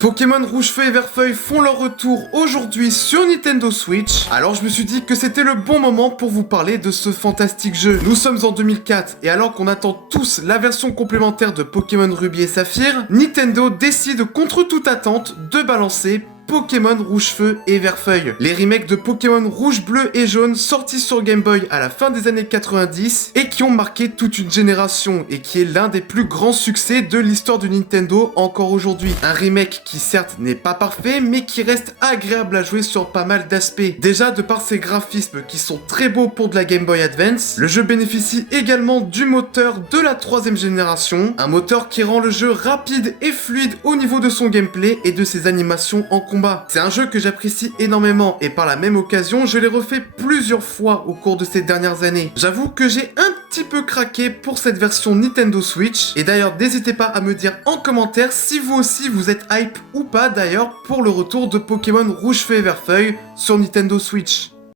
Pokémon Rouge-Feu et Vert-Feuille font leur retour aujourd'hui sur Nintendo Switch, alors je me suis dit que c'était le bon moment pour vous parler de ce fantastique jeu. Nous sommes en 2004 et alors qu'on attend tous la version complémentaire de Pokémon Ruby et Saphir, Nintendo décide contre toute attente de balancer Pokémon Rouge-Feu et Vert-Feuille. Les remakes de Pokémon Rouge, Bleu et Jaune sortis sur Game Boy à la fin des années 90 et qui ont marqué toute une génération et qui est l'un des plus grands succès de l'histoire de Nintendo encore aujourd'hui. Un remake qui certes n'est pas parfait mais qui reste agréable à jouer sur pas mal d'aspects. Déjà de par ses graphismes qui sont très beaux pour de la Game Boy Advance, le jeu bénéficie également du moteur de la 3ème génération, un moteur qui rend le jeu rapide et fluide au niveau de son gameplay et de ses animations en combat. C'est un jeu que j'apprécie énormément et par la même occasion, je l'ai refait plusieurs fois au cours de ces dernières années. J'avoue que j'ai un petit peu craqué pour cette version Nintendo Switch et d'ailleurs n'hésitez pas à me dire en commentaire si vous aussi vous êtes hype ou pas d'ailleurs pour le retour de Pokémon Rouge-Feu et Vert-Feuille sur Nintendo Switch.